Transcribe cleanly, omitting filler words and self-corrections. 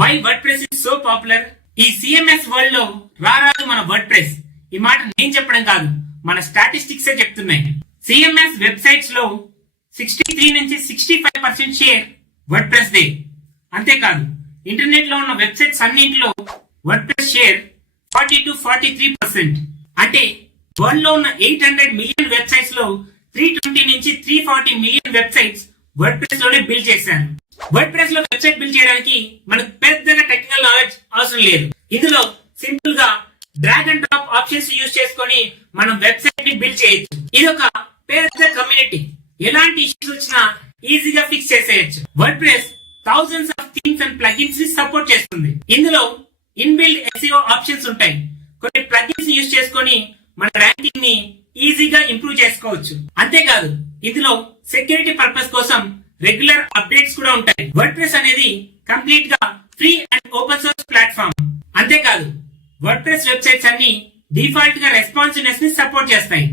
Why WordPress is so popular? ఈ CMS world లో రారాదు మన వర్డ్ ప్రెస్. ఈ మాట నేను చెప్పడం కాదు, మన స్టాటిస్టిక్స్ చెప్తున్నాయి. సిఎంఎస్ వెబ్సైట్స్ లో 63 నుంచి 65% షేర్ వర్డ్ ప్రెస్ దే. అంతేకాదు ఇంటర్నెట్ లో ఉన్న వెబ్సైట్స్ అన్నింటిలో వర్డ్ ప్రెస్ షేర్ 40 to 43%. అంటే వరల్డ్ లో ఉన్న 800 మిలియన్ వెబ్సైట్స్ లో 320 నుంచి 340 మిలియన్ వెబ్సైట్స్ వర్డ్ ప్రెస్ లోనే బిల్డ్ చేశారు. వర్డ్ ప్రెస్ లో వెబ్సైట్ బిల్డ్ చేయడానికి మనకు పెద్దగా టెక్నికల్ నాలెడ్జ్ అవసరం లేదు. ఇందులో సింపుల్ గా drag and drop options use చేసుకొని మనం వెబ్సైట్ ని బిల్డ్ చేయొచ్చు. ఇది ఒక పెద్ద కమ్యూనిటీ. ఎలాంటి ఇష్యూస్ వచ్చినా ఈజీగా ఫిక్స్ చేసేయచ్చు. Word press thousands of themes and plugins ని సపోర్ట్ చేస్తుంది. ఇందులో ఇన్బిల్డ్ ఎస్ఈఓ ఆప్షన్స్ ఉంటాయి. కొన్ని ప్లగిన్స్ యూజ్ చేసుకొని మన ర్యాంకింగ్ ని ఈజీగా ఇంప్రూవ్ చేసుకోవచ్చు. అంతేకాదు ఇందులో సెక్యూరిటీ పర్పస్ కోసం రెగ్యులర్ అప్డేట్స్ కూడా ఉంటాయి. వర్డ్ ప్రెస్ అనేది కంప్లీట్ గా free and open source platform. అంతేకాదు వర్డ్ ప్రెస్ వెబ్సైట్స్ అన్ని డిఫాల్ట్ గా రెస్పాన్సివ్నెస్ ని సపోర్ట్ చేస్తాయి.